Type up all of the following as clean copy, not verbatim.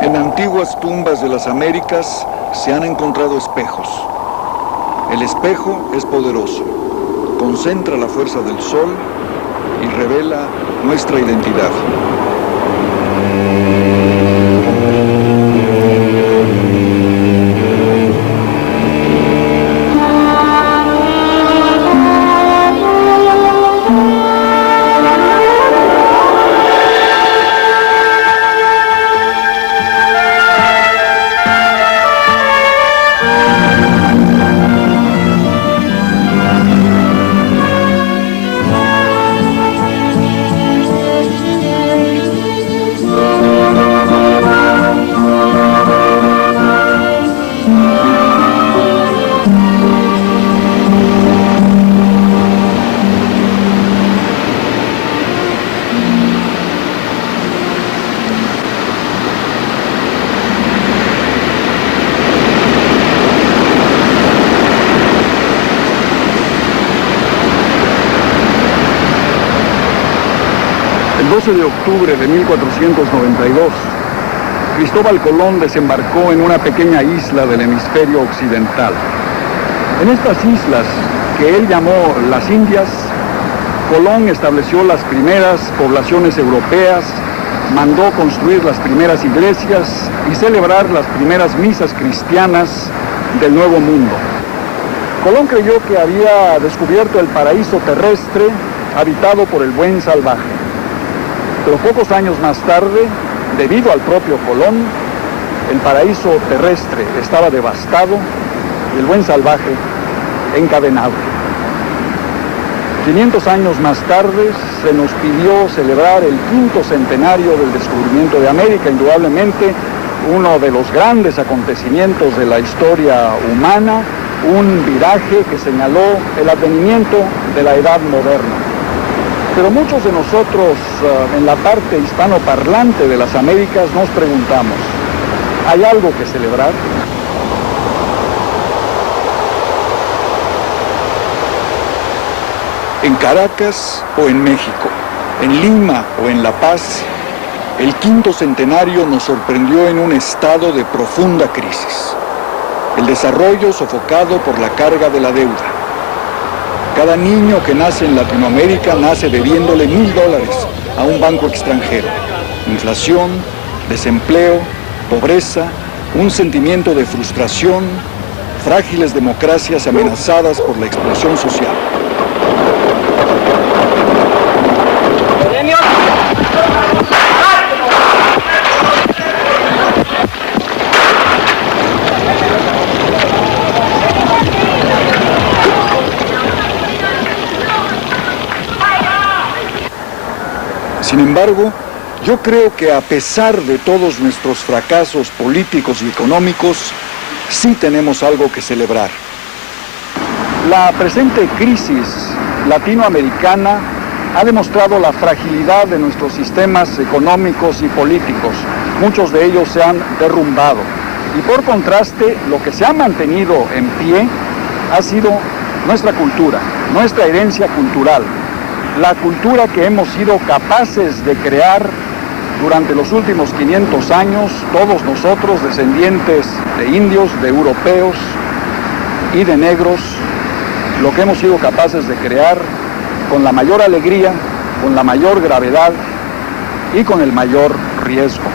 En antiguas tumbas de las Américas se han encontrado espejos. El espejo es poderoso, concentra la fuerza del sol y revela nuestra identidad. El 12 de octubre de 1492, Cristóbal Colón desembarcó en una pequeña isla del hemisferio occidental. En estas islas, que él llamó las Indias, Colón estableció las primeras poblaciones europeas, mandó construir las primeras iglesias y celebrar las primeras misas cristianas del Nuevo Mundo. Colón creyó que había descubierto el paraíso terrestre habitado por el buen salvaje. Pero pocos años más tarde, debido al propio Colón, el paraíso terrestre estaba devastado y el buen salvaje encadenado. 500 años más tarde se nos pidió celebrar el 5º centenario del descubrimiento de América, indudablemente uno de los grandes acontecimientos de la historia humana, un viraje que señaló el advenimiento de la edad moderna. Pero muchos de nosotros en la parte hispanoparlante de las Américas nos preguntamos, ¿hay algo que celebrar? En Caracas o en México, en Lima o en La Paz, el 5º centenario nos sorprendió en un estado de profunda crisis. El desarrollo sofocado por la carga de la deuda. Cada niño que nace en Latinoamérica nace debiéndole $1,000 a un banco extranjero. Inflación, desempleo, pobreza, un sentimiento de frustración, frágiles democracias amenazadas por la explosión social. Sin embargo, yo creo que a pesar de todos nuestros fracasos políticos y económicos, sí tenemos algo que celebrar. La presente crisis latinoamericana ha demostrado la fragilidad de nuestros sistemas económicos y políticos. Muchos de ellos se han derrumbado. Y por contraste, lo que se ha mantenido en pie ha sido nuestra cultura, nuestra herencia cultural. La cultura que hemos sido capaces de crear durante los últimos 500 años, todos nosotros, descendientes de indios, de europeos y de negros, lo que hemos sido capaces de crear con la mayor alegría, con la mayor gravedad y con el mayor riesgo.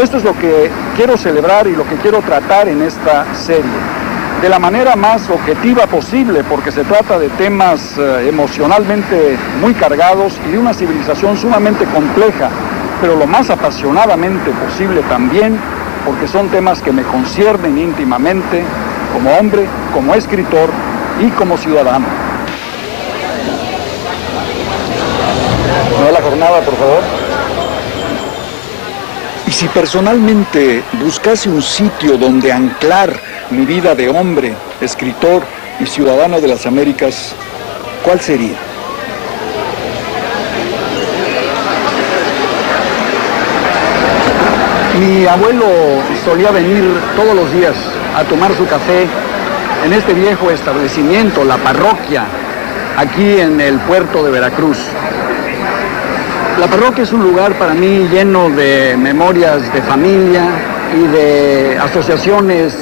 Esto es lo que quiero celebrar y lo que quiero tratar en esta serie, de la manera más objetiva posible, porque se trata de temas emocionalmente muy cargados y de una civilización sumamente compleja, pero lo más apasionadamente posible también, porque son temas que me conciernen íntimamente como hombre, como escritor y como ciudadano. ¿No la jornada, por favor? Y si personalmente buscase un sitio donde anclar mi vida de hombre, escritor y ciudadano de las Américas, ¿cuál sería? Mi abuelo solía venir todos los días a tomar su café en este viejo establecimiento, la parroquia, aquí en el puerto de Veracruz. La parroquia es un lugar para mí lleno de memorias de familia y de asociaciones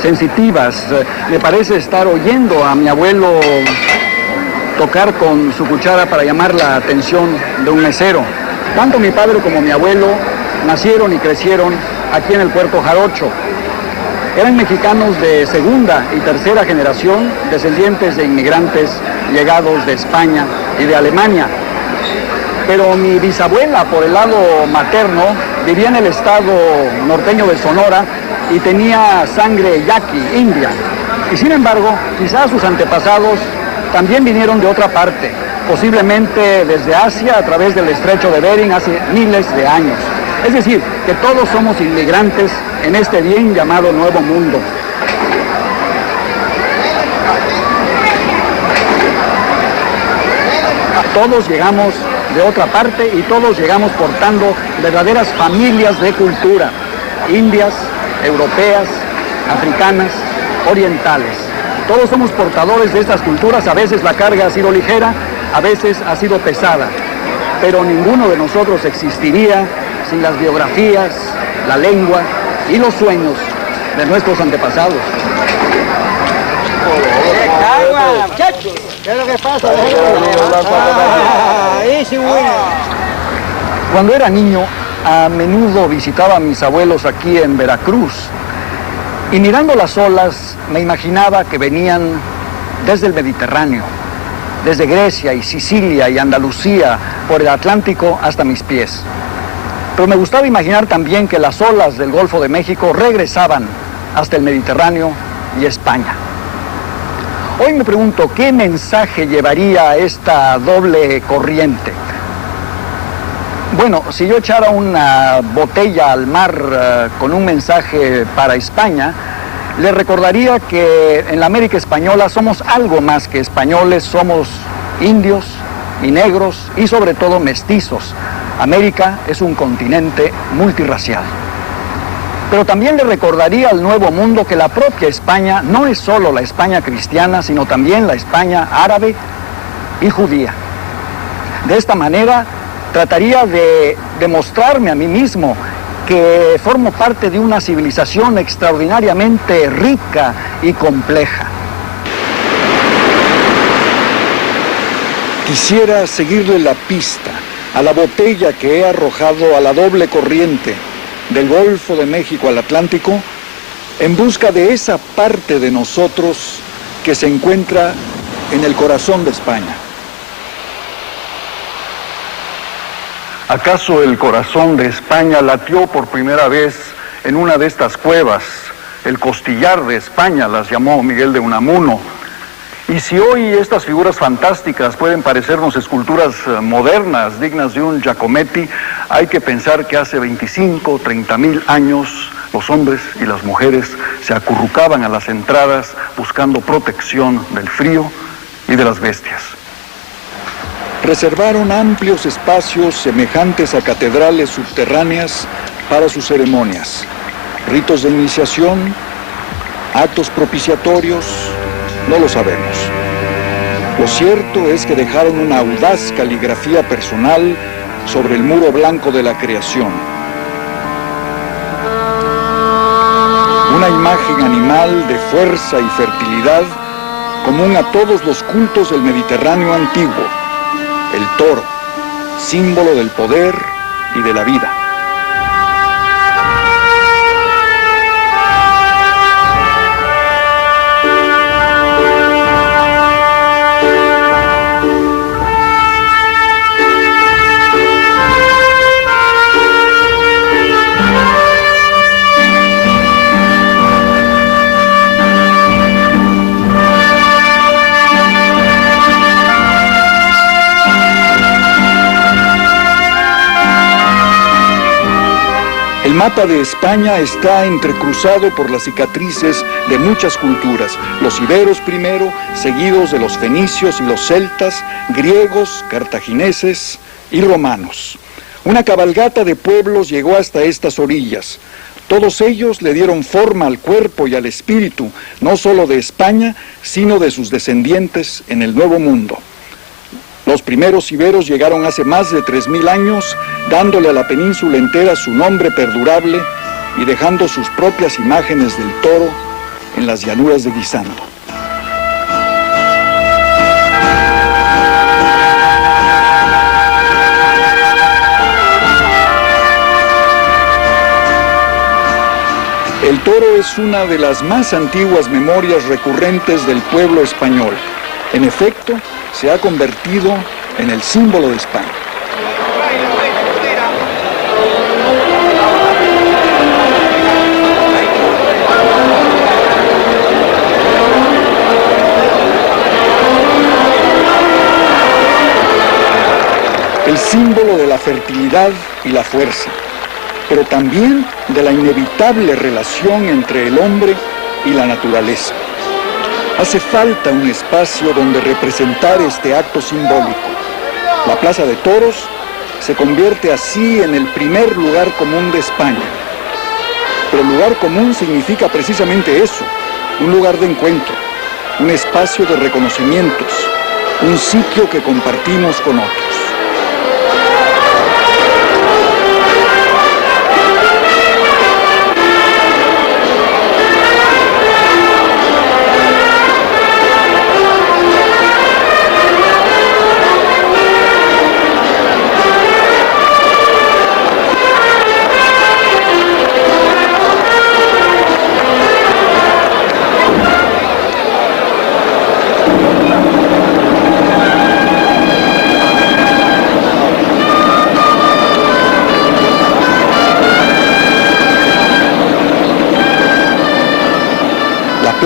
sensitivas. Me parece estar oyendo a mi abuelo tocar con su cuchara para llamar la atención de un mesero. Tanto mi padre como mi abuelo nacieron y crecieron aquí en el Puerto Jarocho. Eran mexicanos de segunda y tercera generación, descendientes de inmigrantes llegados de España y de Alemania. Pero mi bisabuela, por el lado materno, vivía en el estado norteño de Sonora y tenía sangre yaqui, india. Y sin embargo, quizás sus antepasados también vinieron de otra parte, posiblemente desde Asia a través del estrecho de Bering hace miles de años. Es decir, que todos somos inmigrantes en este bien llamado Nuevo Mundo. Todos llegamos de otra parte y todos llegamos portando verdaderas familias de cultura, indias, europeas, africanas, orientales. Todos somos portadores de estas culturas, a veces la carga ha sido ligera, a veces ha sido pesada, pero ninguno de nosotros existiría sin las biografías, la lengua y los sueños de nuestros antepasados. ¿Qué es lo que pasa? Cuando era niño, a menudo visitaba a mis abuelos aquí en Veracruz y mirando las olas me imaginaba que venían desde el Mediterráneo, desde Grecia y Sicilia y Andalucía, por el Atlántico hasta mis pies. Pero me gustaba imaginar también que las olas del Golfo de México regresaban hasta el Mediterráneo y España. Hoy me pregunto, ¿qué mensaje llevaría esta doble corriente? Bueno, si yo echara una botella al mar con un mensaje para España, le recordaría que en la América española somos algo más que españoles, somos indios y negros y sobre todo mestizos. América es un continente multirracial. Pero también le recordaría al Nuevo Mundo que la propia España no es solo la España cristiana, sino también la España árabe y judía. De esta manera, trataría de demostrarme a mí mismo que formo parte de una civilización extraordinariamente rica y compleja. Quisiera seguirle la pista a la botella que he arrojado a la doble corriente del Golfo de México al Atlántico, en busca de esa parte de nosotros que se encuentra en el corazón de España. ¿Acaso el corazón de España latió por primera vez en una de estas cuevas? El costillar de España las llamó Miguel de Unamuno. Y si hoy estas figuras fantásticas pueden parecernos esculturas modernas, dignas de un Giacometti, hay que pensar que hace 25, 30 mil años los hombres y las mujeres se acurrucaban a las entradas buscando protección del frío y de las bestias. Reservaron amplios espacios semejantes a catedrales subterráneas para sus ceremonias, ritos de iniciación, actos propiciatorios. No lo sabemos. Lo cierto es que dejaron una audaz caligrafía personal sobre el muro blanco de la creación. Una imagen animal de fuerza y fertilidad común a todos los cultos del Mediterráneo antiguo, el toro, símbolo del poder y de la vida. El mapa de España está entrecruzado por las cicatrices de muchas culturas. Los iberos primero, seguidos de los fenicios y los celtas, griegos, cartagineses y romanos. Una cabalgata de pueblos llegó hasta estas orillas. Todos ellos le dieron forma al cuerpo y al espíritu, no solo de España, sino de sus descendientes en el Nuevo Mundo. Los primeros iberos llegaron hace más de 3000 años, dándole a la península entera su nombre perdurable y dejando sus propias imágenes del toro en las llanuras de Guisando. El toro es una de las más antiguas memorias recurrentes del pueblo español. En efecto, se ha convertido en el símbolo de España. El símbolo de la fertilidad y la fuerza, pero también de la inevitable relación entre el hombre y la naturaleza. Hace falta un espacio donde representar este acto simbólico. La Plaza de Toros se convierte así en el primer lugar común de España. Pero lugar común significa precisamente eso, un lugar de encuentro, un espacio de reconocimientos, un sitio que compartimos con otros.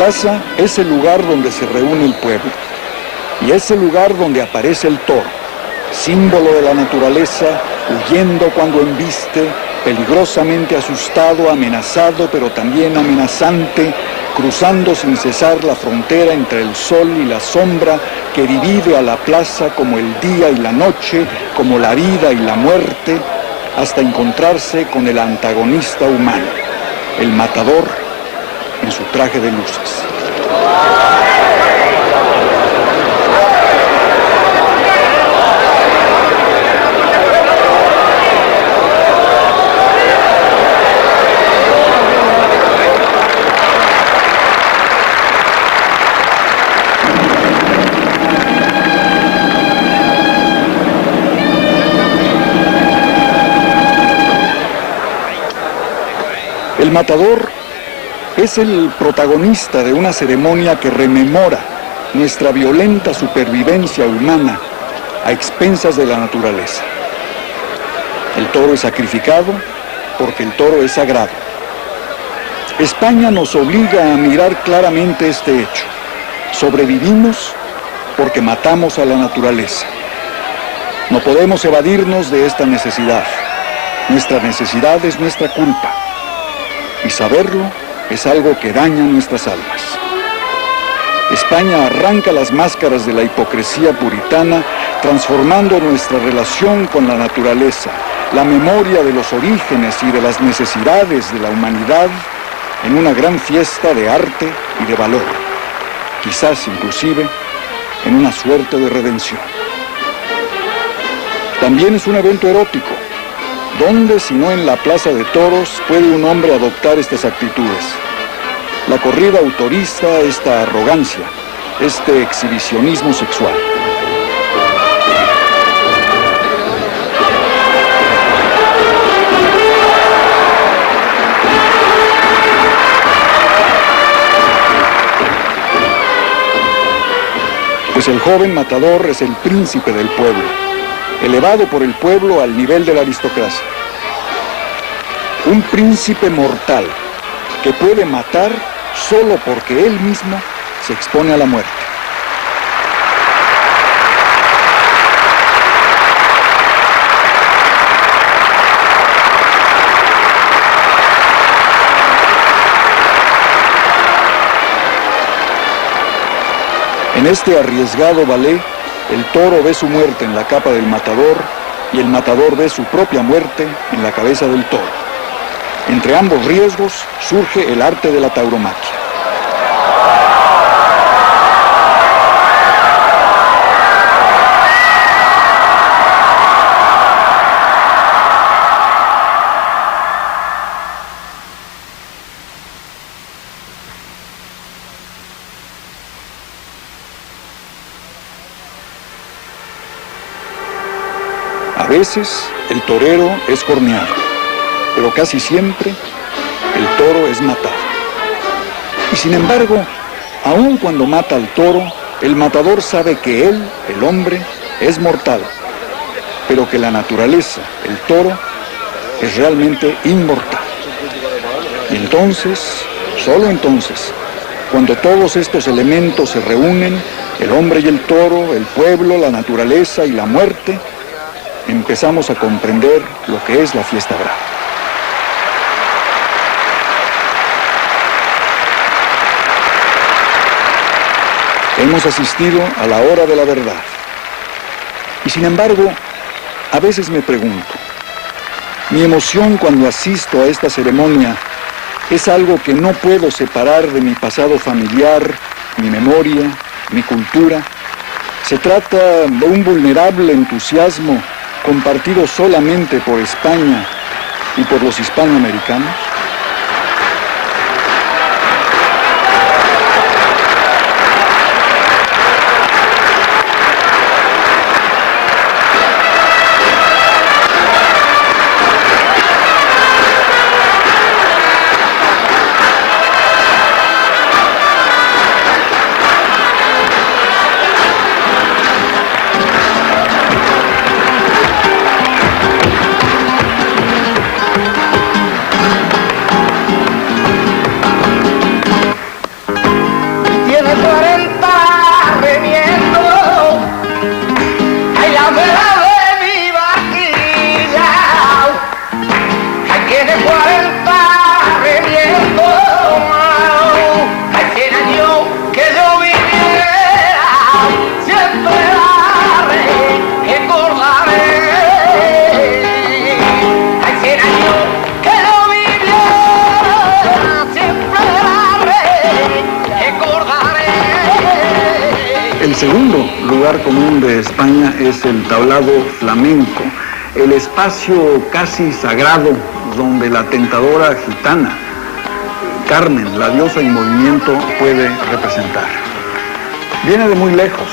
La plaza es el lugar donde se reúne el pueblo y es el lugar donde aparece el toro, símbolo de la naturaleza, huyendo cuando embiste, peligrosamente asustado, amenazado, pero también amenazante, cruzando sin cesar la frontera entre el sol y la sombra que divide a la plaza como el día y la noche, como la vida y la muerte, hasta encontrarse con el antagonista humano, el matador, en su traje de luces. El matador es el protagonista de una ceremonia que rememora nuestra violenta supervivencia humana a expensas de la naturaleza. El toro es sacrificado porque el toro es sagrado. España nos obliga a mirar claramente este hecho. Sobrevivimos porque matamos a la naturaleza. No podemos evadirnos de esta necesidad. Nuestra necesidad es nuestra culpa. Y saberlo es algo que daña nuestras almas. España arranca las máscaras de la hipocresía puritana, transformando nuestra relación con la naturaleza, la memoria de los orígenes y de las necesidades de la humanidad en una gran fiesta de arte y de valor, quizás inclusive en una suerte de redención. También es un evento erótico. ¿Dónde, si no en la Plaza de Toros, puede un hombre adoptar estas actitudes? La corrida autoriza esta arrogancia, este exhibicionismo sexual. Pues el joven matador es el príncipe del pueblo, elevado por el pueblo al nivel de la aristocracia. Un príncipe mortal que puede matar solo porque él mismo se expone a la muerte. En este arriesgado ballet, el toro ve su muerte en la capa del matador y el matador ve su propia muerte en la cabeza del toro. Entre ambos riesgos surge el arte de la tauromaquia. veces el torero es corneado, pero casi siempre el toro es matado. Y sin embargo, aun cuando mata al toro, el matador sabe que él, el hombre, es mortal, pero que la naturaleza, el toro, es realmente inmortal. Y entonces, solo entonces, cuando todos estos elementos se reúnen, el hombre y el toro, el pueblo, la naturaleza y la muerte, empezamos a comprender lo que es la fiesta brava. Hemos asistido a la hora de la verdad. Y sin embargo, a veces me pregunto, mi emoción cuando asisto a esta ceremonia es algo que no puedo separar de mi pasado familiar, mi memoria, mi cultura. Se trata de un vulnerable entusiasmo compartido solamente por España y por los hispanoamericanos. El segundo lugar común de España es el tablado flamenco, el espacio casi sagrado donde la tentadora gitana, Carmen, la diosa en movimiento, puede representar. Viene de muy lejos.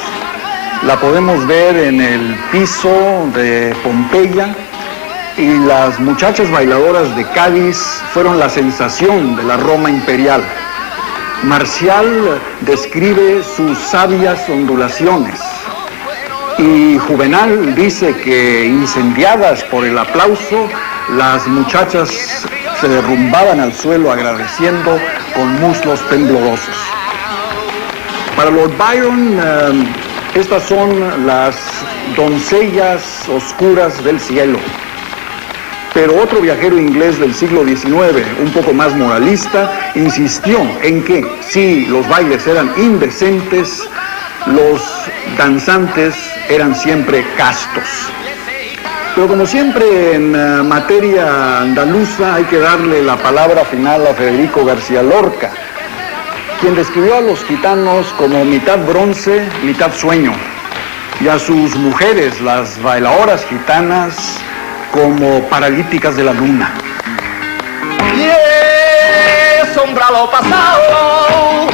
La podemos ver en el piso de Pompeya y las muchachas bailadoras de Cádiz fueron la sensación de la Roma imperial. Marcial describe sus sabias ondulaciones y Juvenal dice que, incendiadas por el aplauso, las muchachas se derrumbaban al suelo agradeciendo con muslos temblorosos. Para Lord Byron, estas son las doncellas oscuras del cielo. Pero otro viajero inglés del siglo XIX, un poco más moralista, insistió en que si los bailes eran indecentes, los danzantes eran siempre castos. Pero como siempre en materia andaluza hay que darle la palabra final a Federico García Lorca, quien describió a los gitanos como mitad bronce, mitad sueño, y a sus mujeres, las bailadoras gitanas, como paralíticas de la luna. Sombra lo pasado.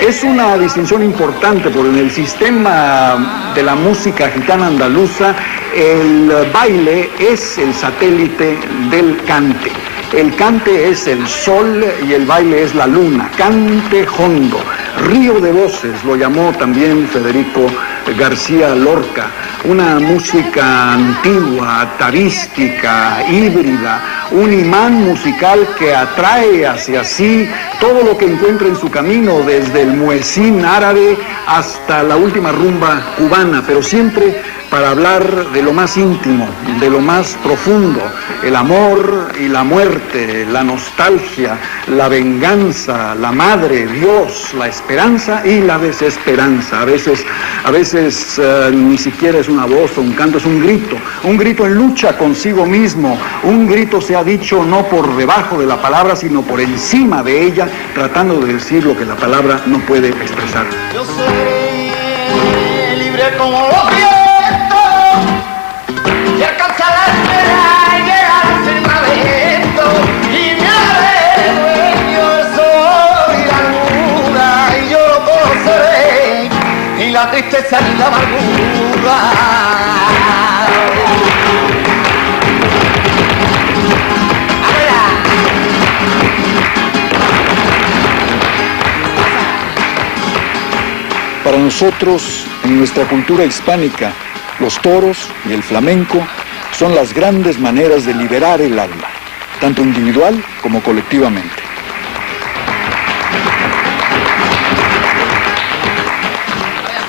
Es una distinción importante porque en el sistema de la música gitana andaluza el baile es el satélite del cante. El cante es el sol y el baile es la luna. Cante hondo, río de voces, lo llamó también Federico García Lorca. Una música antigua, atavística, híbrida, un imán musical que atrae hacia sí todo lo que encuentra en su camino, desde el muezín árabe hasta la última rumba cubana, pero siempre para hablar de lo más íntimo, de lo más profundo, el amor y la muerte, la nostalgia, la venganza, la madre, Dios, la esperanza y la desesperanza. A veces ni siquiera es una voz o un canto, es un grito en lucha consigo mismo, un grito se ha dicho no por debajo de la palabra, sino por encima de ella, tratando de decir lo que la palabra no puede expresar. Yo seré libre como los vientos y alcanzar la espera y llegar a ser viento y me haré dueño del sol y la luna y yo lo conoceré y la tristeza y la amargura. nosotros, en nuestra cultura hispánica, los toros y el flamenco son las grandes maneras de liberar el alma, tanto individual como colectivamente.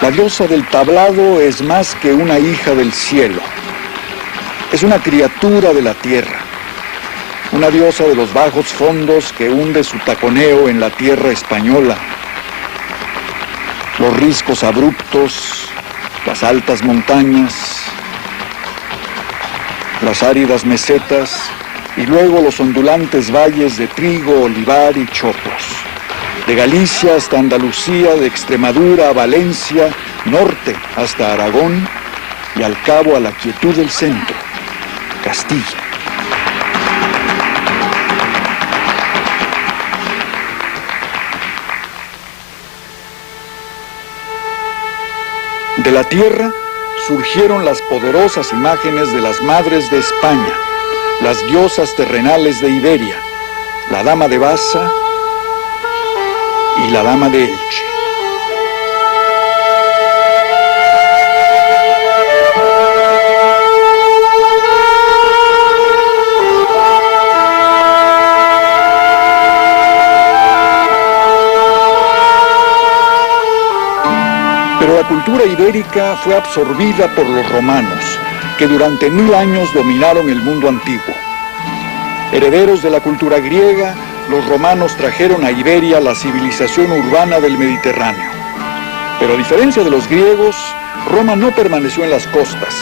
La diosa del tablado es más que una hija del cielo. Es una criatura de la tierra, una diosa de los bajos fondos que hunde su taconeo en la tierra española. Los riscos abruptos, las altas montañas, las áridas mesetas y luego los ondulantes valles de trigo, olivar y chopos. De Galicia hasta Andalucía, de Extremadura a Valencia, norte hasta Aragón y al cabo a la quietud del centro, Castilla. De la tierra surgieron las poderosas imágenes de las madres de España, las diosas terrenales de Iberia, la dama de Baza y la dama de Elche. Pero la cultura ibérica fue absorbida por los romanos, que durante 1000 años dominaron el mundo antiguo. Herederos de la cultura griega, los romanos trajeron a Iberia la civilización urbana del Mediterráneo. Pero a diferencia de los griegos, Roma no permaneció en las costas,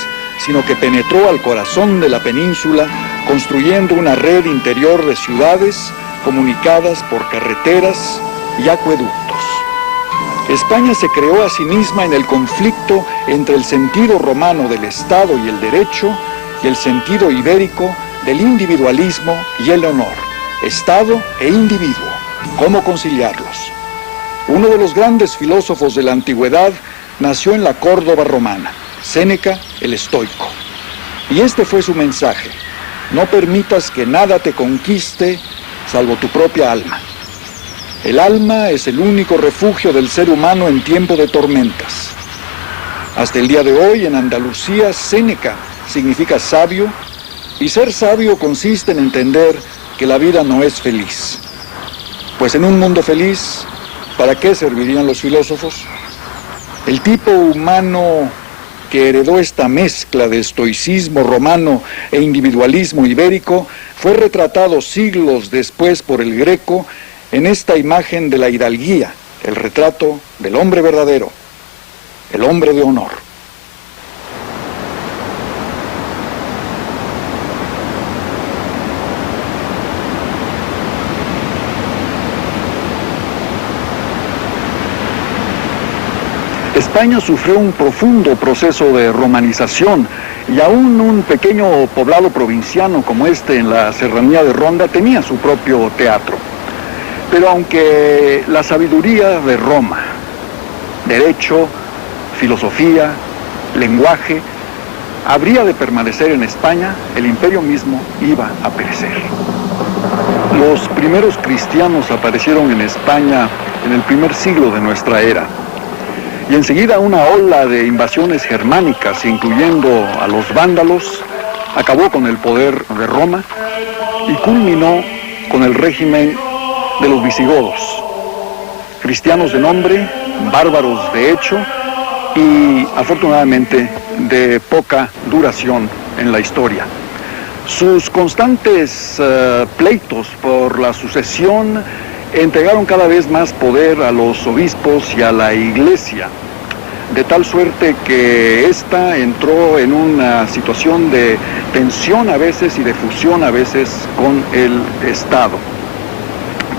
sino que penetró al corazón de la península, construyendo una red interior de ciudades comunicadas por carreteras y acueductos. España se creó a sí misma en el conflicto entre el sentido romano del Estado y el derecho y el sentido ibérico del individualismo y el honor, Estado e individuo. ¿Cómo conciliarlos? Uno de los grandes filósofos de la antigüedad nació en la Córdoba romana, Séneca el estoico. Y este fue su mensaje: no permitas que nada te conquiste salvo tu propia alma. El alma es el único refugio del ser humano en tiempo de tormentas. Hasta el día de hoy, en Andalucía, Séneca significa sabio, y ser sabio consiste en entender que la vida no es feliz. Pues en un mundo feliz, ¿para qué servirían los filósofos? El tipo humano que heredó esta mezcla de estoicismo romano e individualismo ibérico fue retratado siglos después por el Greco en esta imagen de la hidalguía, el retrato del hombre verdadero, el hombre de honor. España sufrió un profundo proceso de romanización y aún un pequeño poblado provinciano como este en la serranía de Ronda tenía su propio teatro. Pero aunque la sabiduría de Roma, derecho, filosofía, lenguaje, habría de permanecer en España, el imperio mismo iba a perecer. Los primeros cristianos aparecieron en España en el primer siglo de nuestra era. Y enseguida una ola de invasiones germánicas, incluyendo a los vándalos, acabó con el poder de Roma y culminó con el régimen de los visigodos, cristianos de nombre, bárbaros de hecho y afortunadamente de poca duración en la historia. Sus constantes pleitos por la sucesión entregaron cada vez más poder a los obispos y a la iglesia, de tal suerte que ésta entró en una situación de tensión a veces y de fusión a veces con el Estado,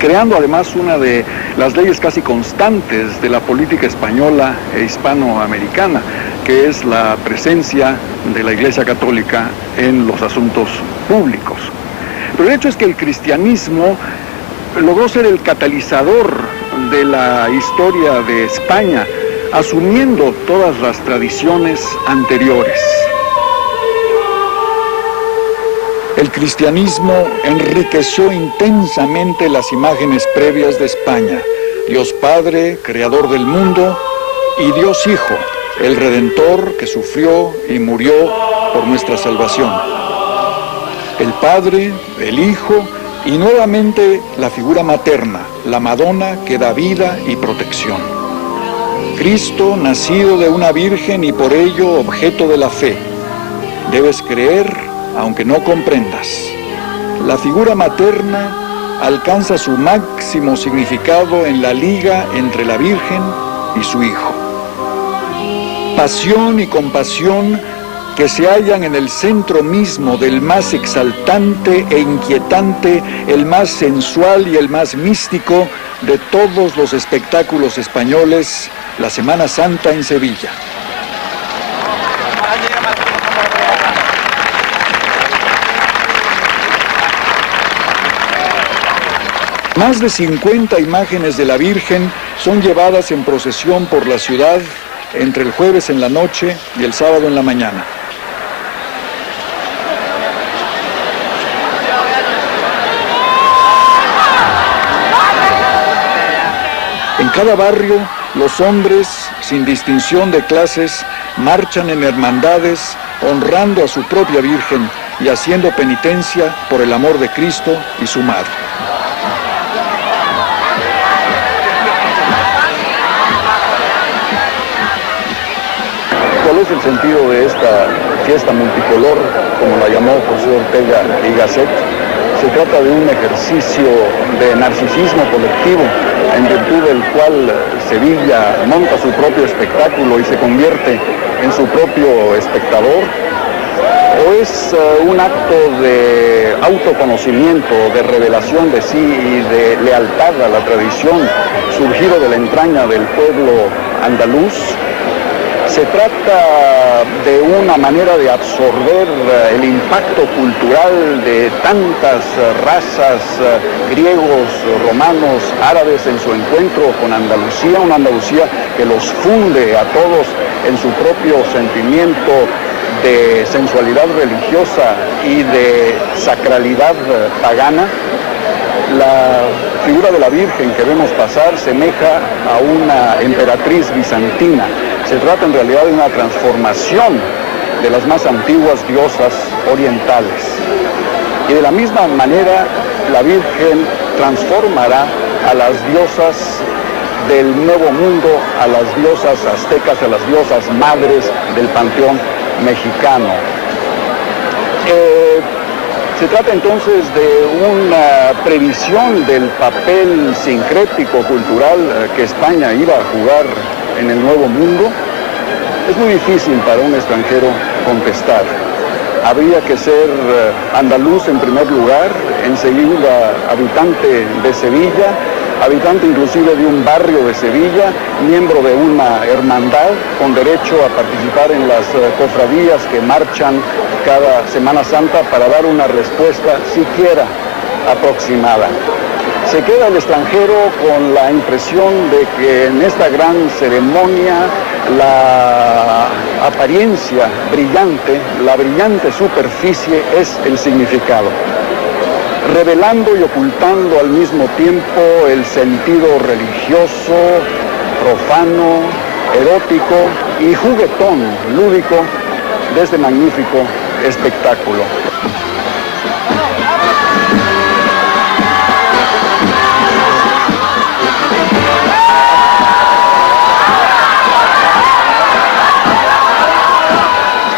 creando además una de las leyes casi constantes de la política española e hispanoamericana, que es la presencia de la Iglesia Católica en los asuntos públicos. Pero el hecho es que el cristianismo logró ser el catalizador de la historia de España, asumiendo todas las tradiciones anteriores. El cristianismo enriqueció intensamente las imágenes previas de España: Dios Padre, creador del mundo, y Dios Hijo, el Redentor que sufrió y murió por nuestra salvación. El Padre, el Hijo y nuevamente la figura materna, la Madonna que da vida y protección. Cristo, nacido de una virgen y por ello objeto de la fe. Debes creer aunque no comprendas. La figura materna alcanza su máximo significado en la liga entre la Virgen y su Hijo. Pasión y compasión que se hallan en el centro mismo del más exaltante e inquietante, el más sensual y el más místico de todos los espectáculos españoles, la Semana Santa en Sevilla. Más de 50 imágenes de la Virgen son llevadas en procesión por la ciudad entre el jueves en la noche y el sábado en la mañana. En cada barrio, los hombres, sin distinción de clases, marchan en hermandades, honrando a su propia Virgen y haciendo penitencia por el amor de Cristo y su Madre. ¿Cuál es el sentido de esta fiesta multicolor, como la llamó José Ortega y Gasset? Se trata de un ejercicio de narcisismo colectivo, en virtud del cual Sevilla monta su propio espectáculo y se convierte en su propio espectador, o es un acto de autoconocimiento, de revelación de sí y de lealtad a la tradición, surgido de la entraña del pueblo andaluz. Se trata de una manera de absorber el impacto cultural de tantas razas, griegos, romanos, árabes en su encuentro con Andalucía, una Andalucía que los funde a todos en su propio sentimiento de sensualidad religiosa y de sacralidad pagana. La figura de la Virgen que vemos pasar semeja a una emperatriz bizantina. Se trata en realidad de una transformación de las más antiguas diosas orientales. Y de la misma manera, la Virgen transformará a las diosas del Nuevo Mundo, a las diosas aztecas, a las diosas madres del panteón mexicano. Se trata entonces de una previsión del papel sincrético cultural que España iba a jugar en el Nuevo Mundo. Es muy difícil para un extranjero contestar. Habría que ser andaluz en primer lugar, enseguida habitante de Sevilla, habitante inclusive de un barrio de Sevilla, miembro de una hermandad con derecho a participar en las cofradías que marchan cada Semana Santa para dar una respuesta siquiera aproximada. Se queda el extranjero con la impresión de que en esta gran ceremonia la apariencia brillante, la brillante superficie es el significado, revelando y ocultando al mismo tiempo el sentido religioso, profano, erótico y juguetón, lúdico de este magnífico espectáculo.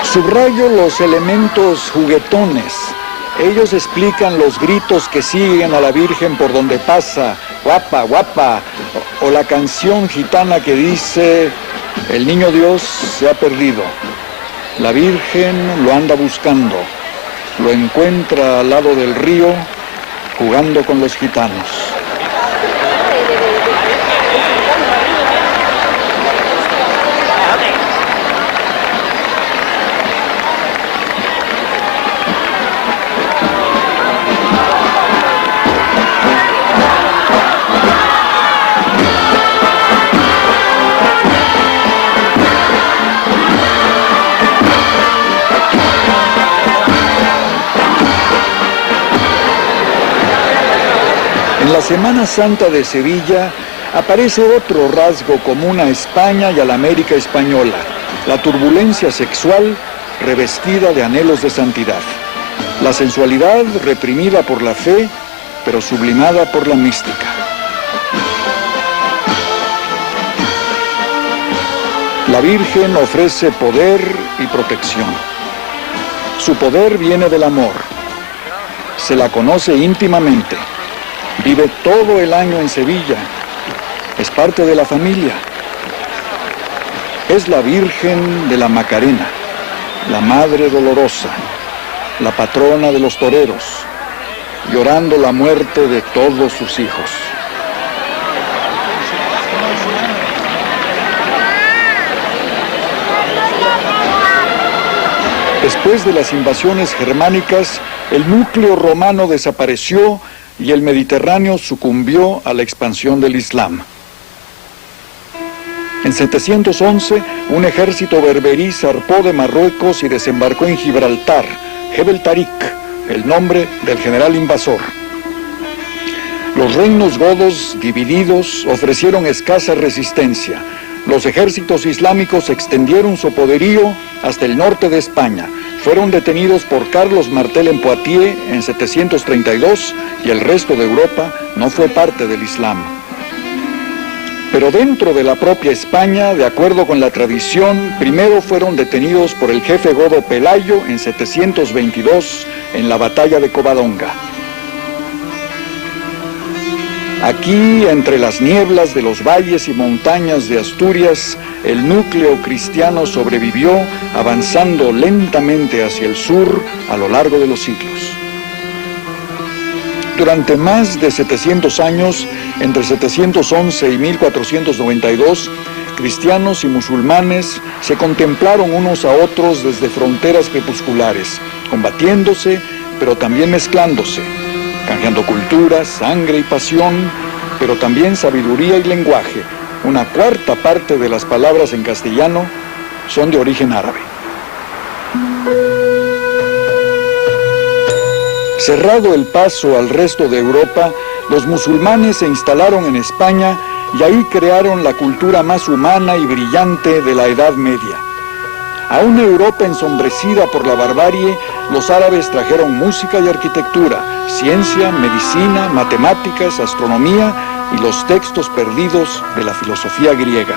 Subrayo los elementos juguetones. Ellos explican los gritos que siguen a la Virgen por donde pasa, guapa, guapa, o la canción gitana que dice, el niño Dios se ha perdido. La Virgen lo anda buscando, lo encuentra al lado del río, jugando con los gitanos. En la Semana Santa de Sevilla aparece otro rasgo común a España y a la América española, la turbulencia sexual revestida de anhelos de santidad. La sensualidad reprimida por la fe, pero sublimada por la mística. La Virgen ofrece poder y protección. Su poder viene del amor. Se la conoce íntimamente. Vive todo el año en Sevilla. Es parte de la familia. Es la Virgen de la Macarena, la Madre Dolorosa, la patrona de los toreros, llorando la muerte de todos sus hijos. Después de las invasiones germánicas, el núcleo romano desapareció y el Mediterráneo sucumbió a la expansión del Islam. En 711, un ejército berberí zarpó de Marruecos y desembarcó en Gibraltar, Jebel Tarik, el nombre del general invasor. Los reinos godos, divididos, ofrecieron escasa resistencia. Los ejércitos islámicos extendieron su poderío hasta el norte de España. Fueron detenidos por Carlos Martel en Poitiers en 732 y el resto de Europa no fue parte del Islam. Pero dentro de la propia España, de acuerdo con la tradición, primero fueron detenidos por el jefe godo Pelayo en 722 en la batalla de Covadonga. Aquí, entre las nieblas de los valles y montañas de Asturias, el núcleo cristiano sobrevivió, avanzando lentamente hacia el sur a lo largo de los siglos. Durante más de 700 años, entre 711 y 1492, cristianos y musulmanes se contemplaron unos a otros desde fronteras crepusculares, combatiéndose, pero también mezclándose, canjeando culturas, sangre y pasión, pero también sabiduría y lenguaje. Una cuarta parte de las palabras en castellano son de origen árabe. Cerrado el paso al resto de Europa, los musulmanes se instalaron en España y ahí crearon la cultura más humana y brillante de la Edad Media. A una Europa ensombrecida por la barbarie, los árabes trajeron música y arquitectura, ciencia, medicina, matemáticas, astronomía y los textos perdidos de la filosofía griega.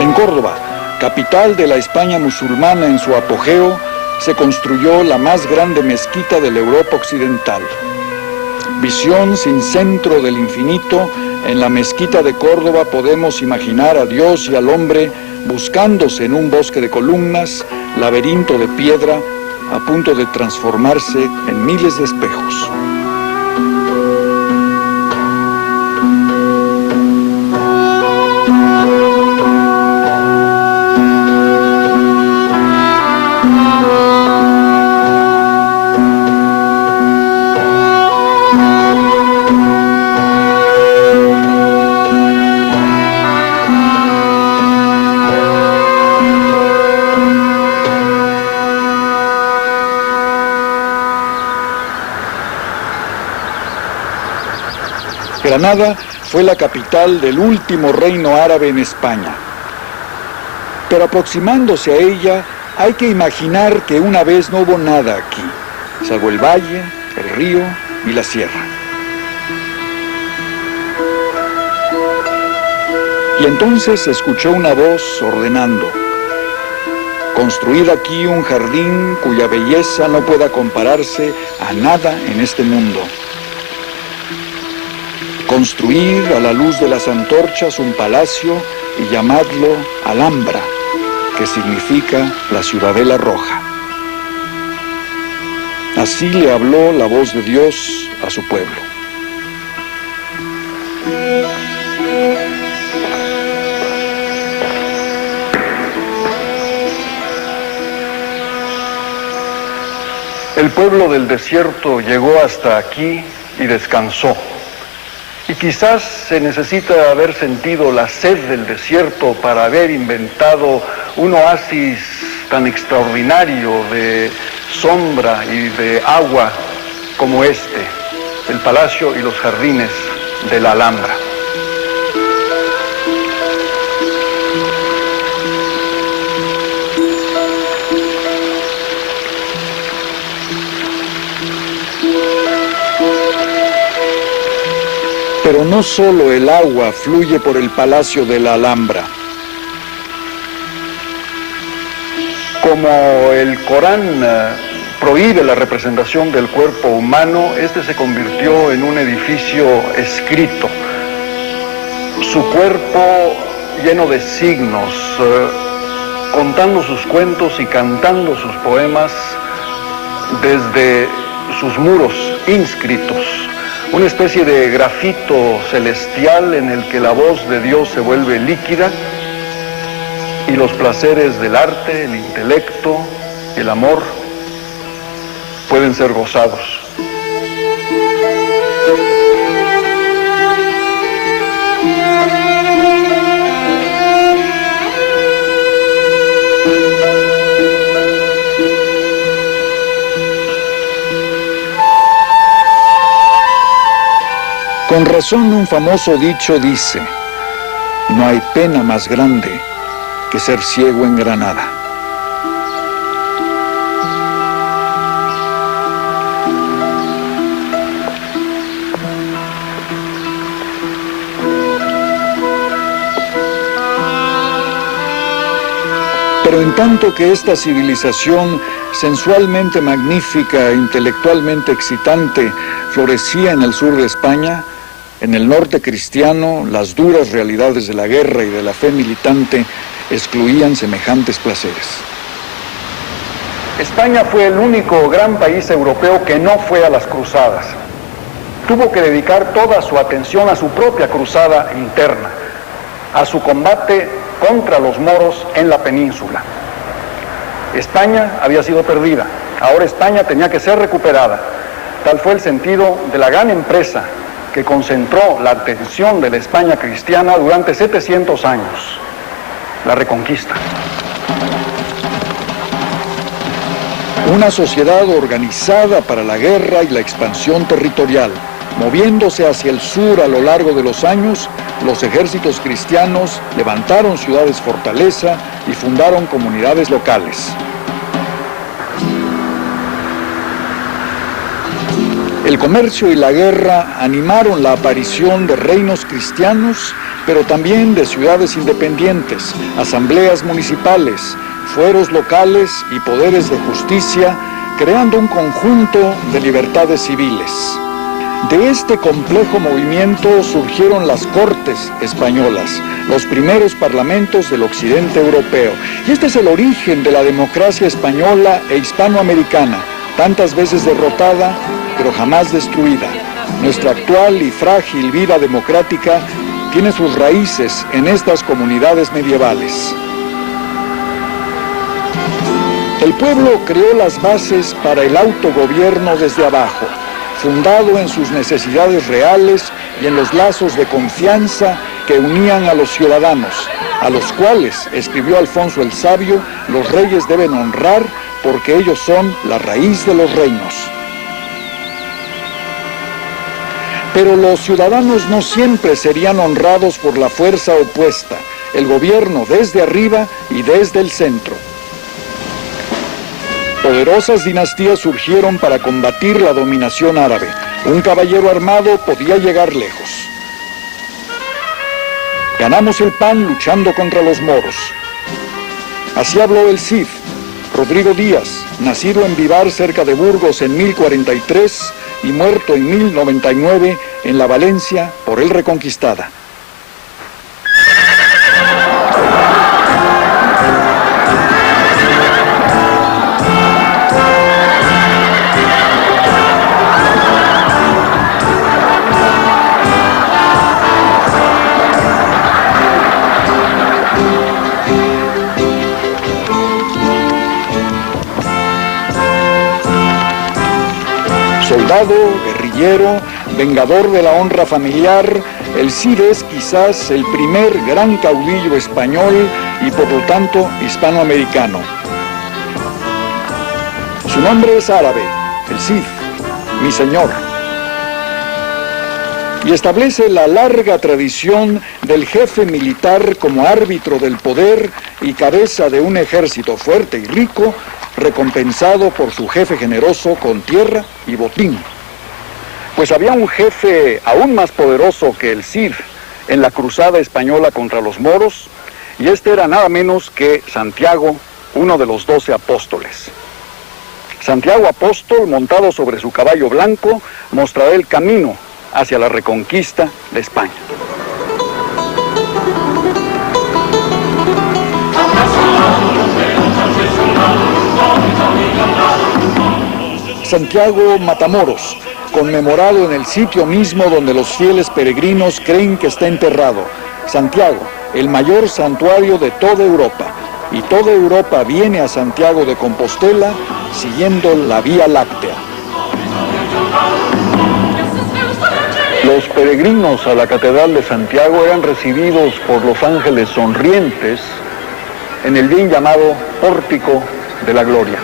En Córdoba, capital de la España musulmana en su apogeo, se construyó la más grande mezquita de la Europa occidental. Visión sin centro del infinito, en la mezquita de Córdoba podemos imaginar a Dios y al hombre buscándose en un bosque de columnas, laberinto de piedra, a punto de transformarse en miles de espejos. Granada fue la capital del último reino árabe en España. Pero aproximándose a ella, hay que imaginar que una vez no hubo nada aquí, salvo el valle, el río y la sierra. Y entonces se escuchó una voz ordenando: construid aquí un jardín cuya belleza no pueda compararse a nada en este mundo. Construir a la luz de las antorchas un palacio y llamadlo Alhambra, que significa la Ciudadela Roja. Así le habló la voz de Dios a su pueblo. El pueblo del desierto llegó hasta aquí y descansó. Y quizás se necesita haber sentido la sed del desierto para haber inventado un oasis tan extraordinario de sombra y de agua como este, el palacio y los jardines de la Alhambra. Pero no solo el agua fluye por el palacio de la Alhambra. Como el Corán prohíbe la representación del cuerpo humano, este se convirtió en un edificio escrito. Su cuerpo lleno de signos, contando sus cuentos y cantando sus poemas desde sus muros inscritos. Una especie de grafito celestial en el que la voz de Dios se vuelve líquida y los placeres del arte, el intelecto, el amor pueden ser gozados. Con razón, un famoso dicho dice: no hay pena más grande que ser ciego en Granada. Pero en tanto que esta civilización sensualmente magnífica e intelectualmente excitante florecía en el sur de España, en el norte cristiano, las duras realidades de la guerra y de la fe militante excluían semejantes placeres. España fue el único gran país europeo que no fue a las cruzadas. Tuvo que dedicar toda su atención a su propia cruzada interna, a su combate contra los moros en la península. España había sido perdida, ahora España tenía que ser recuperada. Tal fue el sentido de la gran empresa que concentró la atención de la España cristiana durante 700 años, la Reconquista. Una sociedad organizada para la guerra y la expansión territorial. Moviéndose hacia el sur a lo largo de los años, los ejércitos cristianos levantaron ciudades fortaleza y fundaron comunidades locales. El comercio y la guerra animaron la aparición de reinos cristianos, pero también de ciudades independientes, asambleas municipales, fueros locales y poderes de justicia, creando un conjunto de libertades civiles. De este complejo movimiento surgieron las Cortes españolas, los primeros parlamentos del occidente europeo. Y este es el origen de la democracia española e hispanoamericana, tantas veces derrotada, pero jamás destruida. Nuestra actual y frágil vida democrática tiene sus raíces en estas comunidades medievales. El pueblo creó las bases para el autogobierno desde abajo, fundado en sus necesidades reales y en los lazos de confianza que unían a los ciudadanos, a los cuales, escribió Alfonso el Sabio, los reyes deben honrar porque ellos son la raíz de los reinos. Pero los ciudadanos no siempre serían honrados por la fuerza opuesta, el gobierno desde arriba y desde el centro. Poderosas dinastías surgieron para combatir la dominación árabe. Un caballero armado podía llegar lejos. Ganamos el pan luchando contra los moros. Así habló el Cid, Rodrigo Díaz, nacido en Vivar cerca de Burgos en 1043 y muerto en 1099 en la Valencia por él reconquistada. Soldado, guerrillero, vengador de la honra familiar, el Cid es quizás el primer gran caudillo español y por lo tanto hispanoamericano. Su nombre es árabe, el Cid, mi señor. Y establece la larga tradición del jefe militar como árbitro del poder y cabeza de un ejército fuerte y rico, recompensado por su jefe generoso con tierra y botín. Pues había un jefe aún más poderoso que el Cid en la cruzada española contra los moros, y este era nada menos que Santiago, uno de los 12 apóstoles. Santiago apóstol, montado sobre su caballo blanco, mostrará el camino hacia la reconquista de España. Santiago Matamoros, conmemorado en el sitio mismo donde los fieles peregrinos creen que está enterrado. Santiago, el mayor santuario de toda Europa. Y toda Europa viene a Santiago de Compostela siguiendo la Vía Láctea. Los peregrinos a la Catedral de Santiago eran recibidos por los ángeles sonrientes en el bien llamado Pórtico de la Gloria.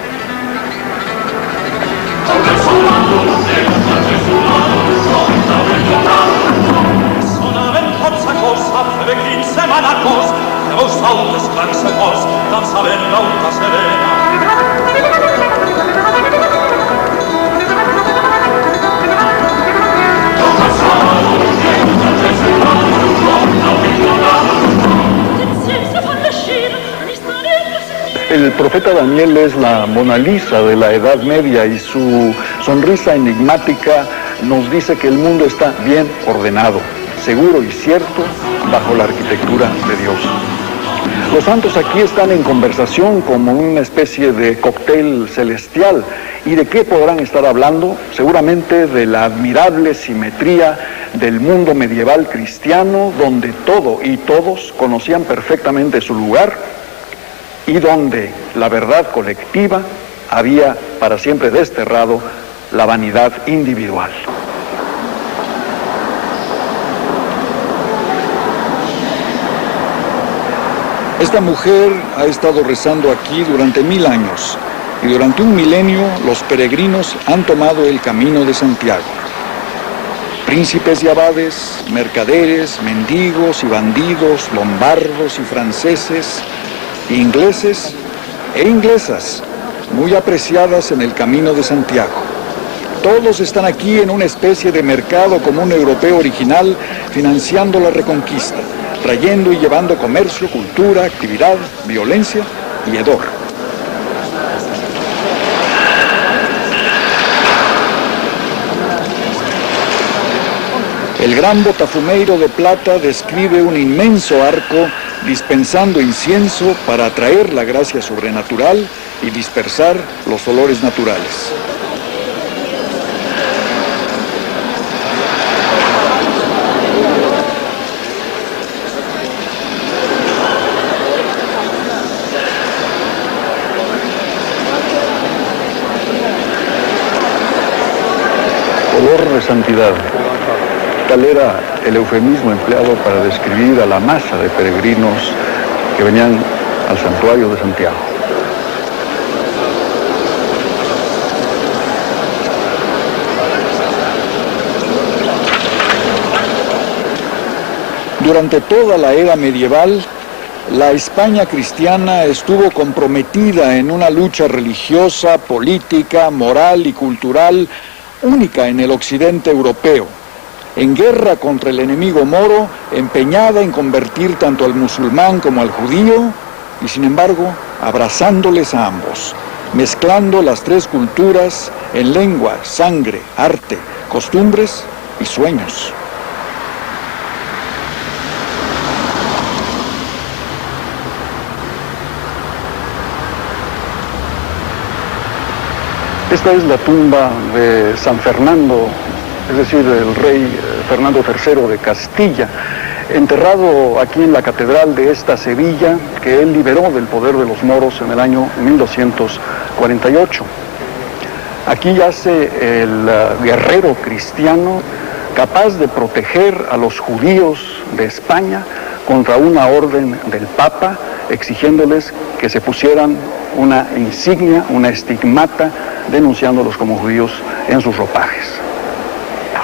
El profeta Daniel es la Mona Lisa de la Edad Media y su sonrisa enigmática nos dice que el mundo está bien ordenado, seguro y cierto bajo la arquitectura de Dios. Los santos aquí están en conversación como una especie de cóctel celestial. ¿Y de qué podrán estar hablando? Seguramente de la admirable simetría del mundo medieval cristiano, donde todo y todos conocían perfectamente su lugar y donde la verdad colectiva había para siempre desterrado la vanidad individual. Esta mujer ha estado rezando aquí durante 1000 años y durante un milenio los peregrinos han tomado el camino de Santiago. Príncipes y abades, mercaderes, mendigos y bandidos, lombardos y franceses, ingleses e inglesas, muy apreciadas en el camino de Santiago. Todos están aquí en una especie de mercado común europeo original, financiando la reconquista, trayendo y llevando comercio, cultura, actividad, violencia y hedor. El gran botafumeiro de plata describe un inmenso arco dispensando incienso para atraer la gracia sobrenatural y dispersar los olores naturales. Olor de santidad. Tal era el eufemismo empleado para describir a la masa de peregrinos que venían al santuario de Santiago. Durante toda la era medieval, la España cristiana estuvo comprometida en una lucha religiosa, política, moral y cultural única en el occidente europeo, en guerra contra el enemigo moro, empeñada en convertir tanto al musulmán como al judío, y sin embargo, abrazándoles a ambos, mezclando las tres culturas en lengua, sangre, arte, costumbres y sueños. Esta es la tumba de San Fernando, es decir, del rey Fernando III de Castilla, enterrado aquí en la catedral de esta Sevilla, que él liberó del poder de los moros en el año 1248. Aquí yace el guerrero cristiano capaz de proteger a los judíos de España contra una orden del Papa exigiéndoles que se pusieran una insignia, una estigmata, denunciándolos como judíos en sus ropajes.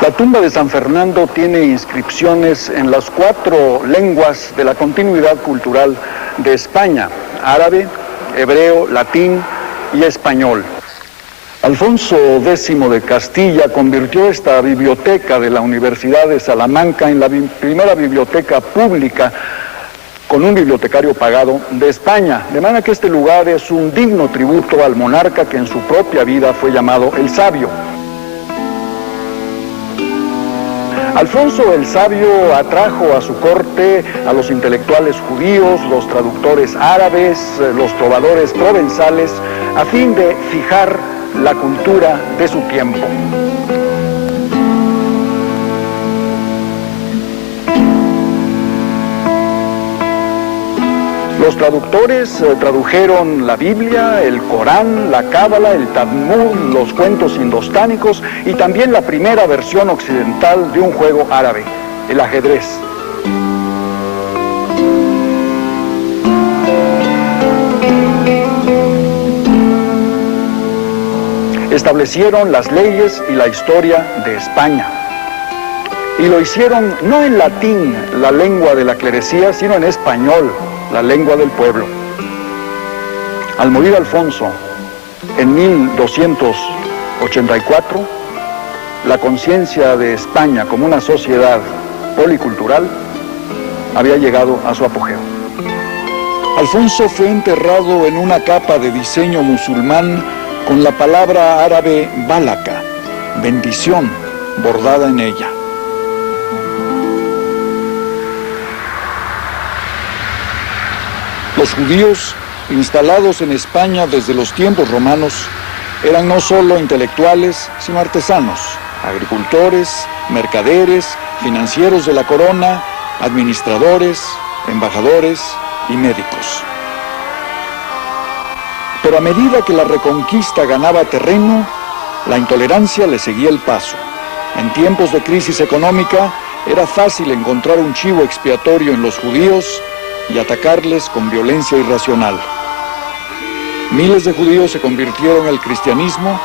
La tumba de San Fernando tiene inscripciones en las 4 lenguas de la continuidad cultural de España: árabe, hebreo, latín y español. Alfonso X de Castilla convirtió esta biblioteca de la Universidad de Salamanca en la primera biblioteca pública con un bibliotecario pagado de España, de manera que este lugar es un digno tributo al monarca que en su propia vida fue llamado el Sabio. Alfonso el Sabio atrajo a su corte a los intelectuales judíos, los traductores árabes, los trovadores provenzales, a fin de fijar la cultura de su tiempo. Los traductores tradujeron la Biblia, el Corán, la Cábala, el Talmud, los cuentos indostánicos y también la primera versión occidental de un juego árabe, el ajedrez. Establecieron las leyes y la historia de España. Y lo hicieron no en latín, la lengua de la clerecía, sino en español, la lengua del pueblo. Al morir Alfonso en 1284, la conciencia de España como una sociedad policultural había llegado a su apogeo. Alfonso fue enterrado en una capa de diseño musulmán con la palabra árabe balaka, bendición, bordada en ella. Los judíos, instalados en España desde los tiempos romanos, eran no solo intelectuales, sino artesanos, agricultores, mercaderes, financieros de la corona, administradores, embajadores y médicos. Pero a medida que la reconquista ganaba terreno, la intolerancia le seguía el paso. En tiempos de crisis económica, era fácil encontrar un chivo expiatorio en los judíos y atacarles con violencia irracional. Miles de judíos se convirtieron al cristianismo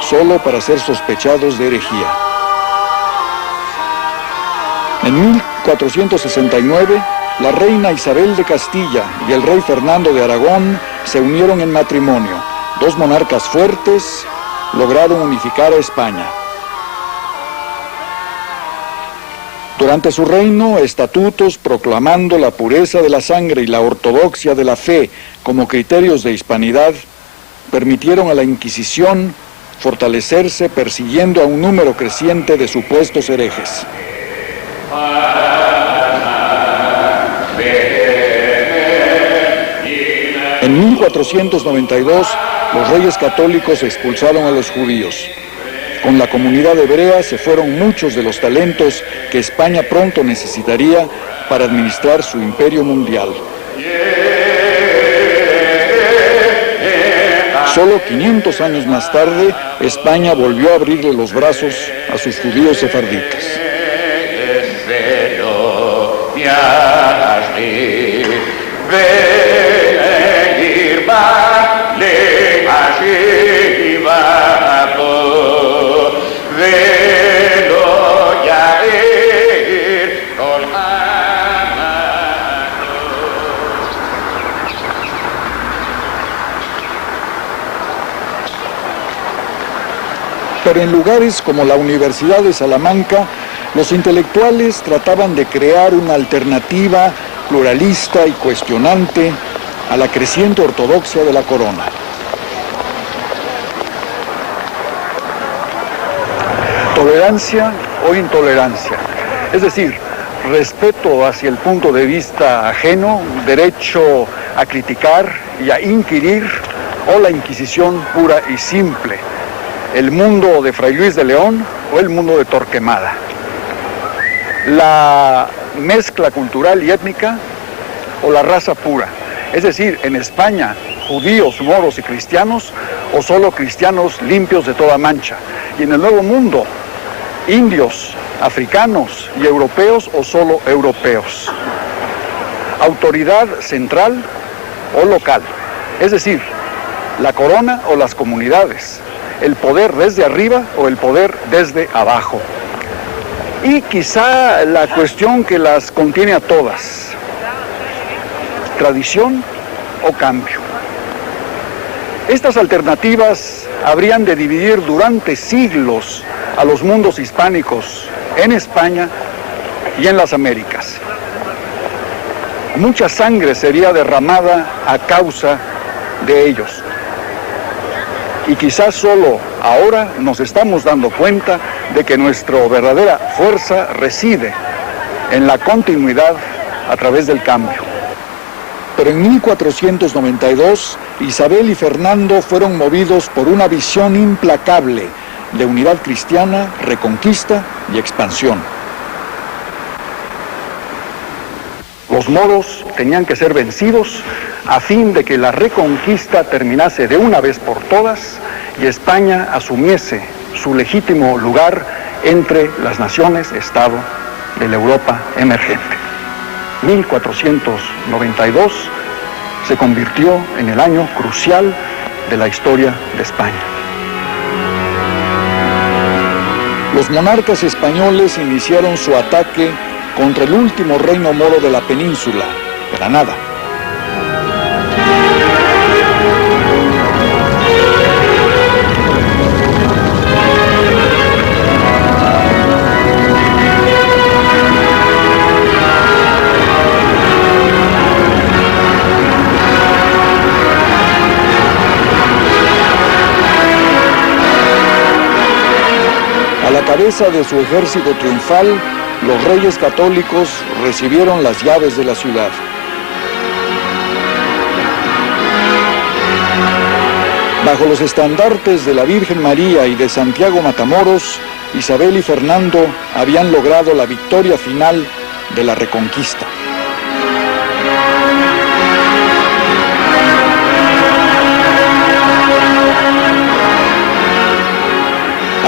solo para ser sospechados de herejía. En 1469, la reina Isabel de Castilla y el rey Fernando de Aragón se unieron en matrimonio. 2 monarcas fuertes lograron unificar a España. Durante su reino, estatutos proclamando la pureza de la sangre y la ortodoxia de la fe como criterios de hispanidad permitieron a la Inquisición fortalecerse persiguiendo a un número creciente de supuestos herejes. En 1492, los reyes católicos expulsaron a los judíos. Con la comunidad hebrea se fueron muchos de los talentos que España pronto necesitaría para administrar su imperio mundial. Solo 500 años más tarde, España volvió a abrirle los brazos a sus judíos sefarditas. Pero en lugares como la Universidad de Salamanca, los intelectuales trataban de crear una alternativa pluralista y cuestionante a la creciente ortodoxia de la corona. Tolerancia o intolerancia, es decir, respeto hacia el punto de vista ajeno, derecho a criticar y a inquirir, o la Inquisición pura y simple, el mundo de Fray Luis de León o el mundo de Torquemada. La mezcla cultural y étnica o la raza pura, es decir, en España, judíos, moros y cristianos, o solo cristianos limpios de toda mancha. Y en el Nuevo Mundo, indios, africanos y europeos o solo europeos. Autoridad central o local, es decir, la corona o las comunidades, el poder desde arriba o el poder desde abajo. Y quizá la cuestión que las contiene a todas, tradición o cambio. Estas alternativas habrían de dividir durante siglos a los mundos hispánicos en España y en las Américas. Mucha sangre sería derramada a causa de ellos. Y quizás solo ahora nos estamos dando cuenta de que nuestra verdadera fuerza reside en la continuidad a través del cambio. Pero en 1492, Isabel y Fernando fueron movidos por una visión implacable de unidad cristiana, reconquista y expansión. Los moros tenían que ser vencidos a fin de que la reconquista terminase de una vez por todas y España asumiese su legítimo lugar entre las naciones-estado de la Europa emergente. 1492 se convirtió en el año crucial de la historia de España. Los monarcas españoles iniciaron su ataque contra el último reino moro de la península, Granada. A la cabeza de su ejército triunfal, los reyes católicos recibieron las llaves de la ciudad. Bajo los estandartes de la Virgen María y de Santiago Matamoros, Isabel y Fernando habían logrado la victoria final de la Reconquista.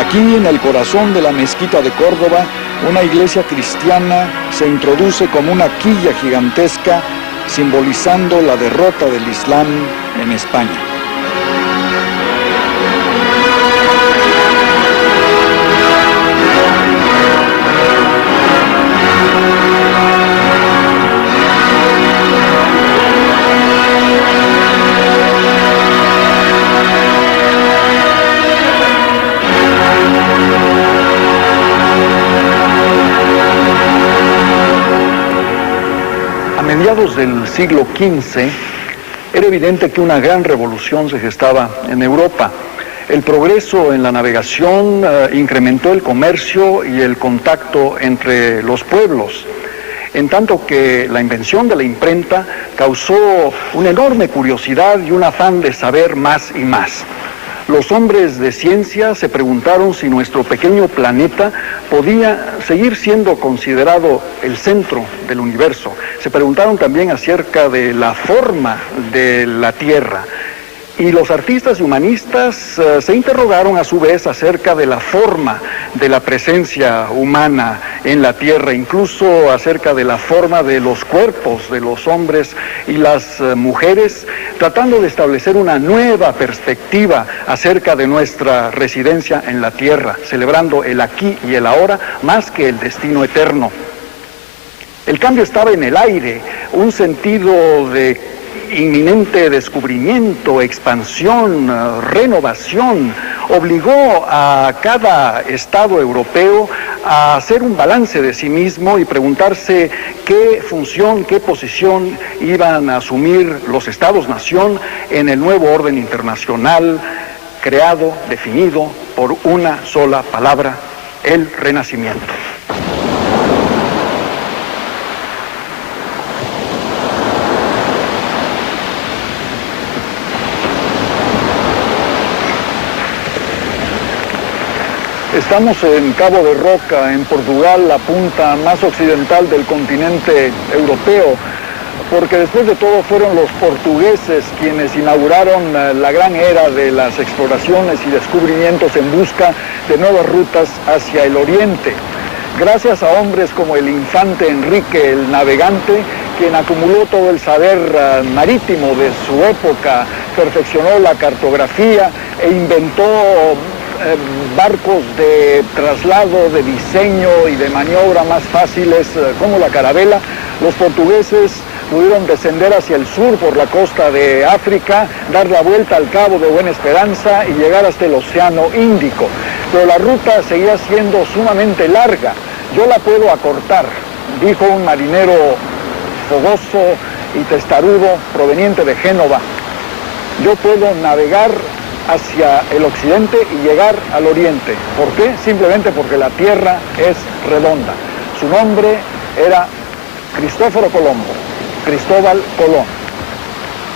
Aquí, en el corazón de la mezquita de Córdoba, una iglesia cristiana se introduce como una quilla gigantesca, simbolizando la derrota del Islam en España. A mediados del siglo XV, era evidente que una gran revolución se gestaba en Europa. El progreso en la navegación incrementó el comercio y el contacto entre los pueblos, en tanto que la invención de la imprenta causó una enorme curiosidad y un afán de saber más y más. Los hombres de ciencia se preguntaron si nuestro pequeño planeta podía seguir siendo considerado el centro del universo. Se preguntaron también acerca de la forma de la Tierra. Y los artistas y humanistas se interrogaron a su vez acerca de la forma de la presencia humana en la Tierra, incluso acerca de la forma de los cuerpos de los hombres y las mujeres, tratando de establecer una nueva perspectiva acerca de nuestra residencia en la Tierra, celebrando el aquí y el ahora más que el destino eterno. El cambio estaba en el aire, un sentido de inminente descubrimiento, expansión, renovación, obligó a cada Estado europeo a hacer un balance de sí mismo y preguntarse qué función, qué posición iban a asumir los Estados-nación en el nuevo orden internacional creado, definido por una sola palabra: el Renacimiento. Estamos en Cabo de Roca, en Portugal, la punta más occidental del continente europeo, porque después de todo fueron los portugueses quienes inauguraron la gran era de las exploraciones y descubrimientos en busca de nuevas rutas hacia el oriente. Gracias a hombres como el infante Enrique el Navegante, quien acumuló todo el saber marítimo de su época, perfeccionó la cartografía e inventó barcos de traslado, de diseño y de maniobra más fáciles como la carabela. Los portugueses pudieron descender hacia el sur por la costa de África, dar la vuelta al Cabo de Buena Esperanza y llegar hasta el Océano Índico. Pero la ruta seguía siendo sumamente larga. Yo la puedo acortar, dijo un marinero fogoso y testarudo proveniente de Génova. Yo puedo navegar hacia el occidente y llegar al oriente. ¿Por qué? Simplemente porque la tierra es redonda. Su nombre era Cristóforo Colombo, Cristóbal Colón.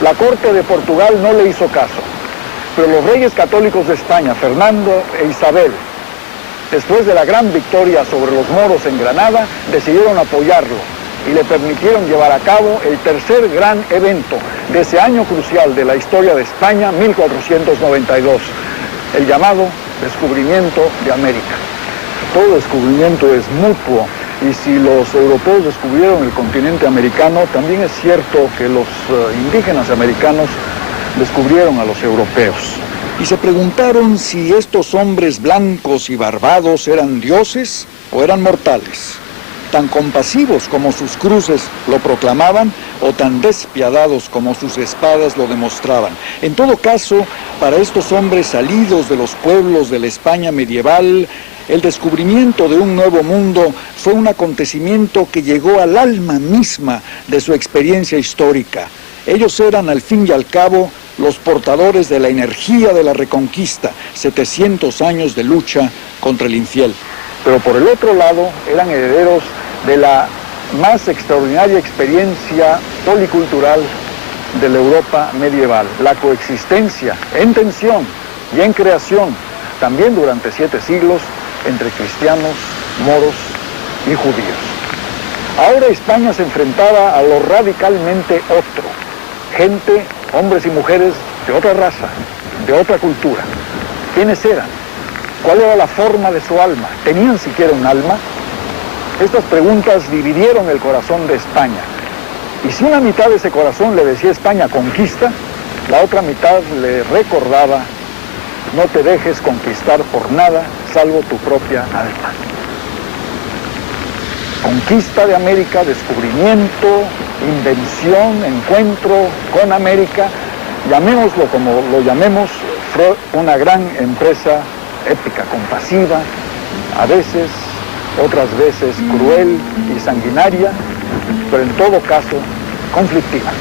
La corte de Portugal no le hizo caso, pero los reyes católicos de España, Fernando e Isabel, después de la gran victoria sobre los moros en Granada, decidieron apoyarlo y le permitieron llevar a cabo el tercer gran evento de ese año crucial de la historia de España, 1492, el llamado descubrimiento de América. Todo descubrimiento es mutuo, y si los europeos descubrieron el continente americano, también es cierto que los indígenas americanos descubrieron a los europeos. Y se preguntaron si estos hombres blancos y barbados eran dioses o eran mortales, tan compasivos como sus cruces lo proclamaban o tan despiadados como sus espadas lo demostraban. En todo caso, para estos hombres salidos de los pueblos de la España medieval, el descubrimiento de un nuevo mundo fue un acontecimiento que llegó al alma misma de su experiencia histórica. Ellos eran, al fin y al cabo, los portadores de la energía de la reconquista, 700 años de lucha contra el infiel. Pero por el otro lado, eran herederos de la más extraordinaria experiencia policultural de la Europa medieval, la coexistencia en tensión y en creación, también durante 7 siglos, entre cristianos, moros y judíos. Ahora España se enfrentaba a lo radicalmente otro, gente, hombres y mujeres de otra raza, de otra cultura. ¿Quiénes eran? ¿Cuál era la forma de su alma? ¿Tenían siquiera un alma? Estas preguntas dividieron el corazón de España. Y si una mitad de ese corazón le decía a España conquista, la otra mitad le recordaba: no te dejes conquistar por nada salvo tu propia alma. Conquista de América, descubrimiento, invención, encuentro con América, llamémoslo como lo llamemos, fue una gran empresa épica, compasiva, a veces, otras veces cruel y sanguinaria, pero en todo caso conflictiva.